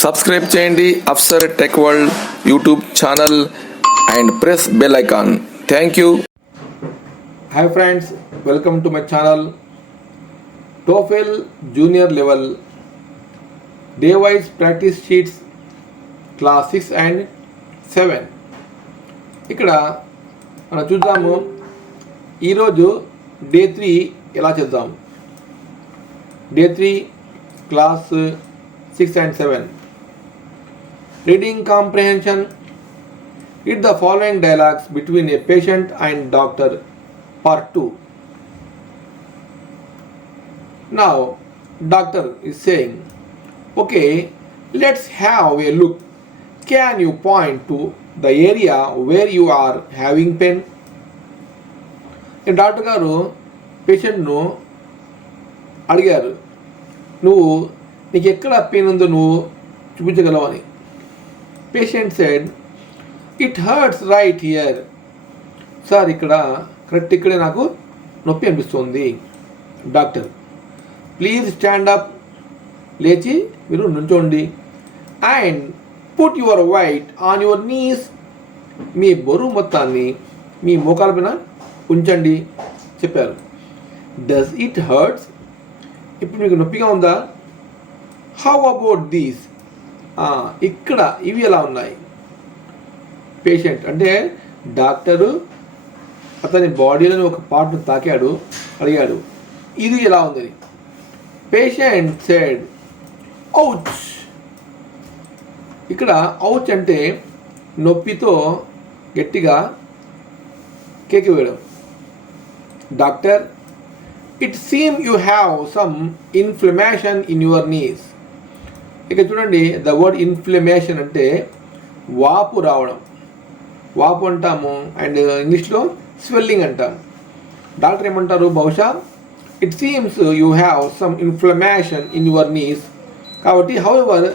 సబ్స్క్రైబ్ చేయండి Afsar tech world YouTube channel and press bell icon. Thank you. Hi friends, welcome to my channel. TOEFL junior level day wise practice sheets class 6 అండ్ 7. ఇక్కడ మనం చూద్దాము ఈరోజు డే 3 ఎలా చేద్దాం. డే 3 క్లాస్ 6 and 7. Reading comprehension. Read the following dialogues between a patient and doctor. Part 2. Now, doctor is saying, okay, let's have a look. Can you point to the area where you are having pain? Doctor గారు పేషెంట్ను అడిగారు, నువ్వు నీకు ఎక్కడ పెయిన్ ఉందో నువ్వు చూపించగలవు అని. Patient said, it hurts right here. Sir ఇక్కడ కరెక్ట్ ఇక్కడే నాకు నొప్పి అనిపిస్తుంది. Doctor, please stand up. లేచి మీరు నుంచోండి. And put your weight on your knees. మీ బరువు మొత్తాన్ని మీ మోకాల పైన ఉంచండి చెప్పారు. Does it hurts? ఇప్పుడు మీకు నొప్పిగా ఉందా? How about these? ఇక్కడ ఇవి ఎలా ఉన్నాయి? పేషెంట్ అంటే డాక్టరు అతని బాడీలోని ఒక పార్ట్ను తాకాడు, అడిగాడు ఇది ఎలా ఉందని. Patient said, ouch. ఇక్కడ ఔచ్ అంటే నొప్పితో గట్టిగా కేక వేయడం. Doctor, it seem you have some inflammation in your knees. ఇక చూడండి, ద వర్డ్ ఇన్ఫ్లమేషన్ అంటే వాపు రావడం, వాపు అంటాము, అండ్ ఇంగ్లీష్లో స్వెల్లింగ్ అంటాం. డాక్టర్ ఏమంటారు, బహుశా it seems you have some inflammation in your knees. కాబట్టి however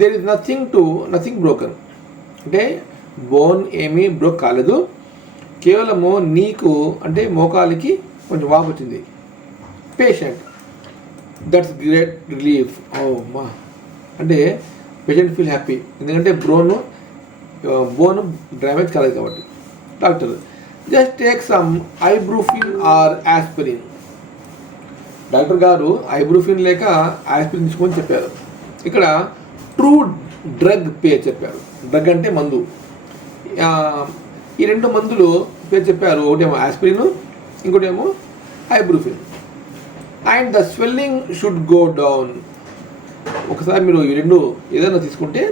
there is nothing broken. అంటే బోన్ ఏమీ బ్రోక్ కాలేదు, కేవలము నీకు అంటే మోకాలికి కొంచెం వాపు వచ్చింది. Patient, that's great relief. ఓ మా అంటే పేషెంట్ ఫీల్ హ్యాపీ, ఎందుకంటే బోన్ డ్యామేజ్ కాలేదు కాబట్టి. Doctor, just take some ibuprofen or aspirin. Doctor గారు ఐబ్రూఫిన్ లేక ఆస్పిరిన్ తీసుకోమని చెప్పారు. ఇక్కడ ట్రూ డ్రగ్ పేరు చెప్పారు. డ్రగ్ అంటే మందు. ఈ రెండు మందులు పేరు చెప్పారు, ఒకటేమో ఆస్పిరిన్, ఇంకోటేమో ibuprofen. And the swelling should go down. ఒకసారి మీరు ఈ రెండు ఏదైనా తీసుకుంటే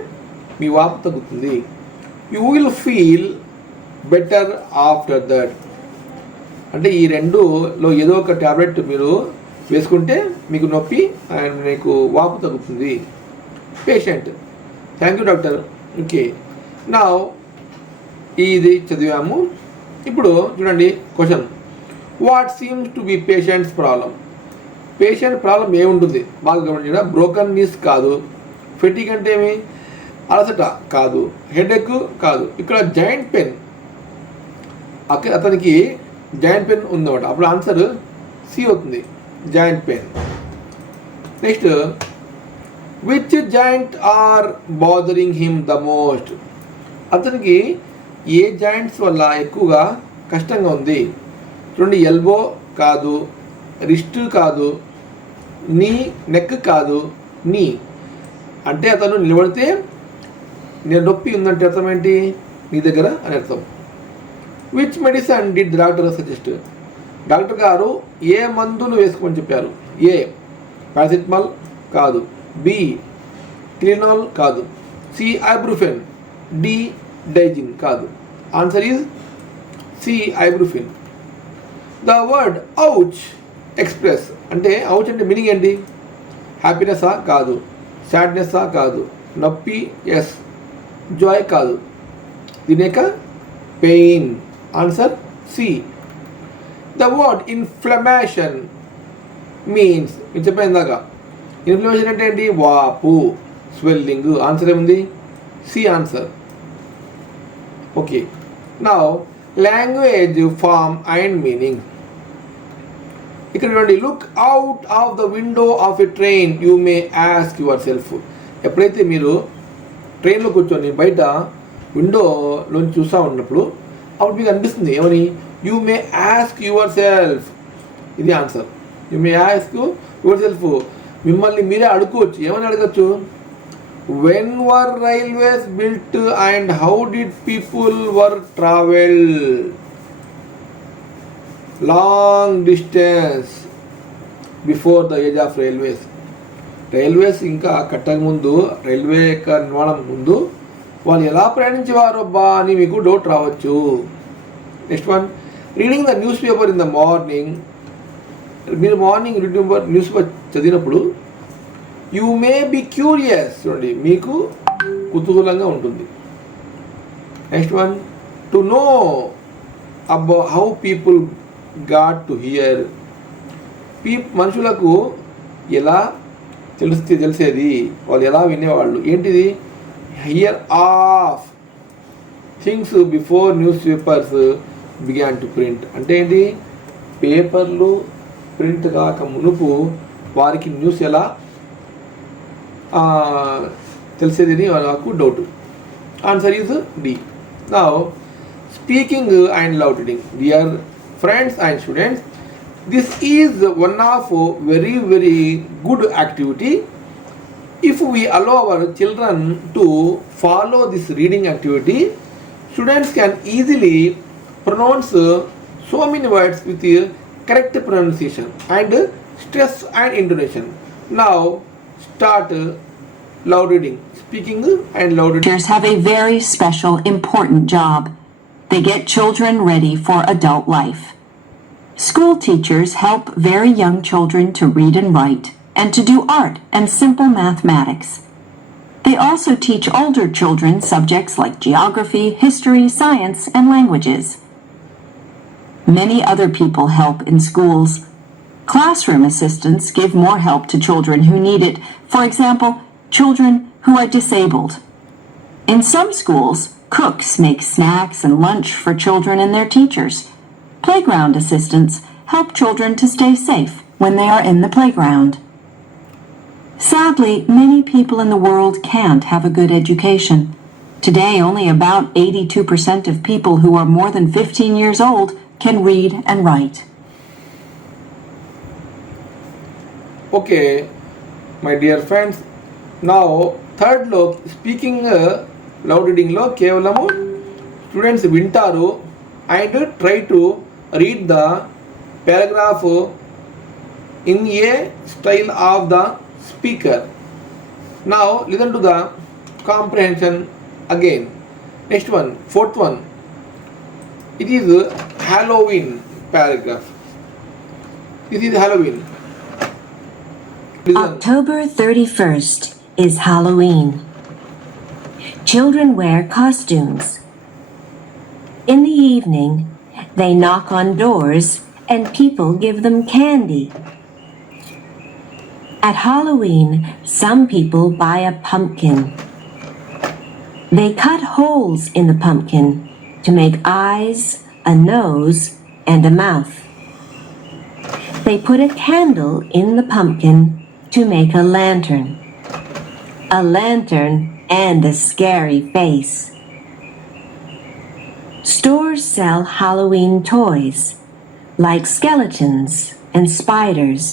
మీ వాపు తగ్గుతుంది. You will feel better after that. అంటే ఈ రెండులో ఏదో ఒక ట్యాబ్లెట్ మీరు వేసుకుంటే మీకు నొప్పి అండ్ మీకు వాపు తగ్గుతుంది. Patient, thank you doctor. Okay, నా ఇది చదివాము. ఇప్పుడు చూడండి question, what seems to be patients problem. Patient problem ఏముంటుంది బాగా గమనించడా. బ్రోకన్ నీస్ కాదు, ఫెటిక్ అంటే ఏమి, అలసట కాదు, హెడేక్ కాదు, ఇక్కడ జాయింట్ పెయిన్. అతనికి జాయింట్ పెయిన్ ఉందన్నమాట. అప్పుడు ఆన్సర్ సి అవుతుంది, joint pain. Next, which joint are bothering him the most. అతనికి ఏ జాయింట్స్ వల్ల ఎక్కువగా కష్టంగా ఉంది. చూడండి, ఎల్బో కాదు, రిస్ట్ కాదు, నెక్ కాదు, నీ అంటే అతను నిలబడితే నేను నొప్పి ఉందంటే అర్థం ఏంటి, నీ దగ్గర అని అర్థం. Which medicine did doctor suggest. Doctor గారు ఏ మందులు వేసుకోమని చెప్పారు. ఏ పారాసిటమాల్ కాదు, బి క్లినాల్ కాదు, సి ఐబ్రూఫెన్, డి డైజిన్ కాదు. Answer is C ibuprofen. The word ouch express అంటే ఔచ్ అంటే మీనింగ్ ఏంటి. హ్యాపీనెస్సా కాదు, సాడ్నెస్సా కాదు, నొప్పి ఎస్, జాయ్ కాదు, దీనేక pain. Answer C. The word inflammation means, మీరు చెప్పాను దాకా ఇన్ఫ్లమేషన్ అంటే ఏంటి, వాపు, స్వెల్లింగ్. ఆన్సర్ ఏముంది, C answer. Okay, now language, form and meaning. ఇక్కడ చూడండి, look out of the window of a train you may ask your self. ఎప్పుడైతే మీరు ట్రైన్లో కూర్చొని బయట విండోలోంచి చూస్తూ ఉన్నప్పుడు అప్పుడు మీకు అనిపిస్తుంది ఏమని, you may ask yourself, ఇది answer, you may ask yourself, మిమ్మల్ని మీరే అడుక్కోవచ్చు. ఏమని అడగచ్చు, when were railways built and how did people were travel long distance before the age of railways. Railways ఇంకా కట్టక ముందు, రైల్వే యొక్క నిర్మాణం ముందు వాళ్ళు ఎలా ప్రయాణించేవారు అబ్బా అని మీకు డౌట్ రావచ్చు. Next one, reading the news paper in the morning. మీరు మార్నింగ్ న్యూస్ పేపర్ చదివినప్పుడు యూ మే బి క్యూరియస్, చూడండి మీకు కుతూహలంగా ఉంటుంది. Next one, to know about how people got to hear. మనుషులకు ఎలా తెలిసేది, వాళ్ళు ఎలా వినేవాళ్ళు, ఏంటిది, here of things before news papers began to print. అంటే ఏంటి, పేపర్లు ప్రింట్ కాక మునుపు వారికి న్యూస్ ఎలా తెలిసేది నాకు డౌట్. Answer is D. Now speaking and loud reading. Dear friends and students, this is one of very good activity. If we allow our children to follow this reading activity, students can easily pronounce so many words with correct pronunciation and stress and intonation. Now start loud reading. Speaking and loud reading. Teachers have a very special, important job. They get children ready for adult life. School teachers help very young children to read and write, and to do art and simple mathematics. They also teach older children subjects like geography, history, science, and languages. Many other people help in schools. Classroom assistants give more help to children who need it, for example, children who are disabled. In some schools, cooks make snacks and lunch for children and their teachers. Playground assistants help children to stay safe when they are in the playground. Sadly, many people in the world can't have a good education. Today, only about 82% of people who are more than 15 years old can read and write. Okay, my dear friends, now third lo speaking loud reading lo కేవలము స్టూడెంట్స్ వింటారు and try to read the paragraph in a style of the speaker. Now listen to the comprehension again. Next one, fourth one, it is Halloween paragraph. This is Halloween. Listen. October 31st is Halloween. Children wear costumes. In the evening, they knock on doors and people give them candy. At Halloween, some people buy a pumpkin. They cut holes in the pumpkin to make eyes, a nose, and a mouth. They put a candle in the pumpkin to make a lantern and a scary face. Stores sell Halloween toys, like skeletons and spiders.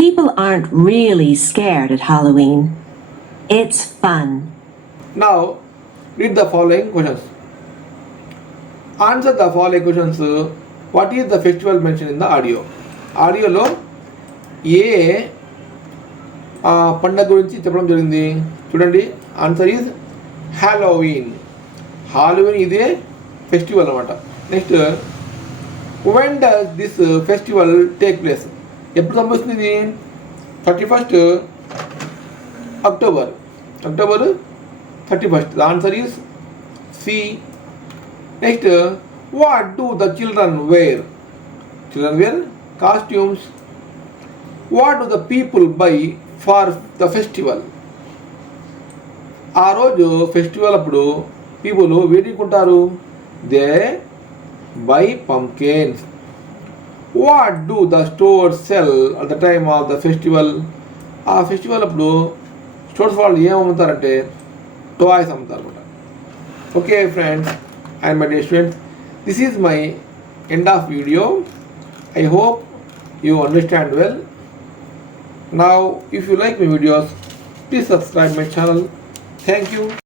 People aren't really scared at Halloween. It's fun. Now, read the following questions. Answer the following questions. What is the festival mentioned in the audio? ఆడియోలో ఏ పండగ గురించి చెప్పడం జరిగింది చూడండి. Answer is Halloween. Halloween ఇదే ఫెస్టివల్ అనమాట. Next, when does this festival take place? ఎప్పుడు సంభవిస్తుంది ఇది? 31st October 31st. The answer is C. Next, what do the children wear? Children wear costumes. What do the people buy for the festival? ఆ రోజు festival అప్పుడు people వేడుకుంటారు. They buy pumpkins. What do the store sell at the time of the festival? ఆ festival అప్పుడు stores వాళ్ళు ఏం అమ్ముతారంటే toys అమ్ముతారు అనమాట. Okay friends and my dear students, this is my end of video. I hope you understand well. Now if you like my videos, please subscribe my channel. Thank you.